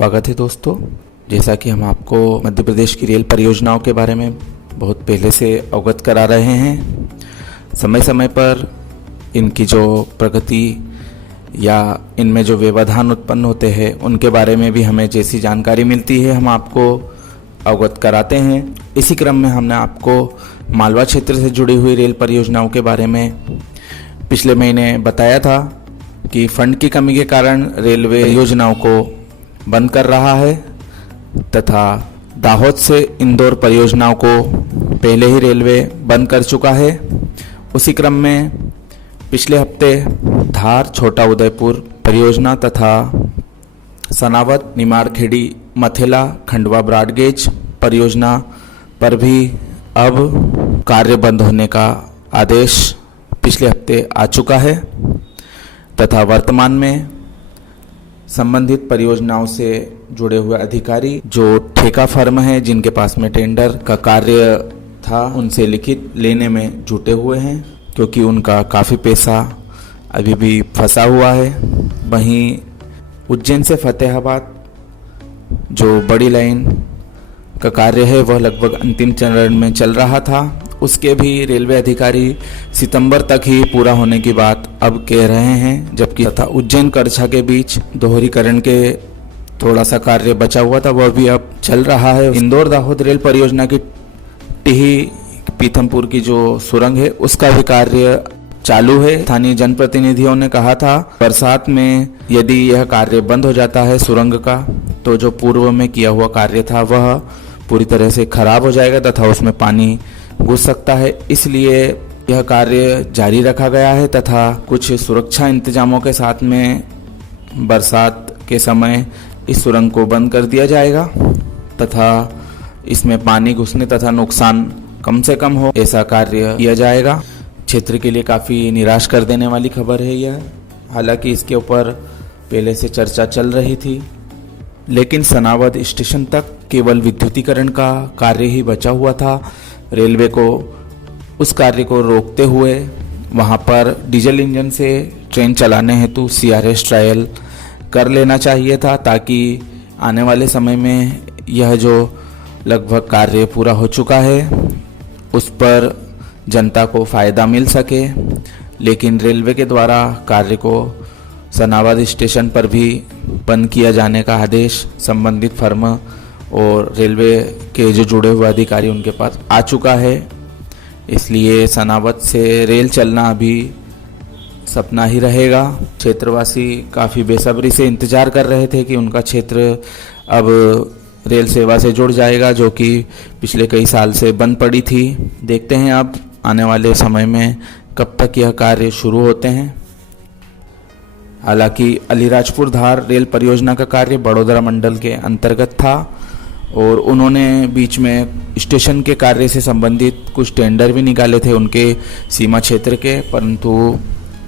स्वागत है दोस्तों। जैसा कि हम आपको मध्य प्रदेश की रेल परियोजनाओं के बारे में बहुत पहले से अवगत करा रहे हैं, समय समय पर इनकी जो प्रगति या इनमें जो व्यवधान उत्पन्न होते हैं उनके बारे में भी हमें जैसी जानकारी मिलती है हम आपको अवगत कराते हैं। इसी क्रम में हमने आपको मालवा क्षेत्र से जुड़ी हुई रेल परियोजनाओं के बारे में पिछले महीने बताया था कि फंड की कमी के कारण रेलवे योजनाओं को बंद कर रहा है तथा दाहोद से इंदौर परियोजनाओं को पहले ही रेलवे बंद कर चुका है। उसी क्रम में पिछले हफ्ते धार छोटा उदयपुर परियोजना तथा सनावद निमाड़खेड़ी मथेला खंडवा ब्रॉडगेज परियोजना पर भी अब कार्य बंद होने का आदेश पिछले हफ्ते आ चुका है तथा वर्तमान में संबंधित परियोजनाओं से जुड़े हुए अधिकारी जो ठेका फर्म है जिनके पास में टेंडर का कार्य था उनसे लिखित लेने में जुटे हुए हैं, क्योंकि उनका काफ़ी पैसा अभी भी फंसा हुआ है। वहीं उज्जैन से फतेहाबाद जो बड़ी लाइन का कार्य है वह लगभग अंतिम चरण में चल रहा था, उसके भी रेलवे अधिकारी सितंबर तक ही पूरा होने की बात अब कह रहे हैं। जबकि तथा उज्जैन करछा के बीच दोहरीकरण के थोड़ा सा कार्य बचा हुआ था वह भी अब चल रहा है। इंदौर दाहोद रेल परियोजना की टिही पीथमपुर की जो सुरंग है उसका भी कार्य चालू है। स्थानीय जनप्रतिनिधियों ने कहा था बरसात में यदि यह कार्य बंद हो जाता है सुरंग का तो जो पूर्व में किया हुआ कार्य था वह पूरी तरह से खराब हो जाएगा तथा उसमें पानी घुस सकता है, इसलिए यह कार्य जारी रखा गया है तथा कुछ सुरक्षा इंतजामों के साथ में बरसात के समय इस सुरंग को बंद कर दिया जाएगा तथा इसमें पानी घुसने तथा नुकसान कम से कम हो ऐसा कार्य किया जाएगा। क्षेत्र के लिए काफ़ी निराश कर देने वाली खबर है यह। हालांकि इसके ऊपर पहले से चर्चा चल रही थी, लेकिन सनावद स्टेशन तक केवल विद्युतीकरण का कार्य ही बचा हुआ था। रेलवे को उस कार्य को रोकते हुए वहां पर डीजल इंजन से ट्रेन चलाने हेतु CRS ट्रायल कर लेना चाहिए था, ताकि आने वाले समय में यह जो लगभग कार्य पूरा हो चुका है उस पर जनता को फ़ायदा मिल सके। लेकिन रेलवे के द्वारा कार्य को सनावद स्टेशन पर भी बंद किया जाने का आदेश संबंधित फर्म और रेलवे के जो जुड़े हुए अधिकारी उनके पास आ चुका है, इसलिए सनावद से रेल चलना अभी सपना ही रहेगा। क्षेत्रवासी काफ़ी बेसब्री से इंतज़ार कर रहे थे कि उनका क्षेत्र अब रेल सेवा से जुड़ जाएगा, जो कि पिछले कई साल से बंद पड़ी थी। देखते हैं अब आने वाले समय में कब तक यह कार्य शुरू होते हैं। हालांकि अलीराजपुर धार रेल परियोजना का कार्य बड़ोदरा मंडल के अंतर्गत था और उन्होंने बीच में स्टेशन के कार्य से संबंधित कुछ टेंडर भी निकाले थे उनके सीमा क्षेत्र के, परंतु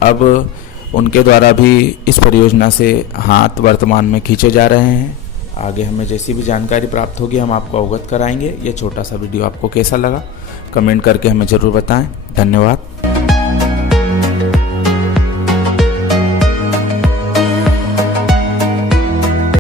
अब उनके द्वारा भी इस परियोजना से हाथ वर्तमान में खींचे जा रहे हैं। आगे हमें जैसी भी जानकारी प्राप्त होगी हम आपको अवगत कराएंगे। ये छोटा सा वीडियो आपको कैसा लगा कमेंट करके हमें ज़रूर बताएं। धन्यवाद।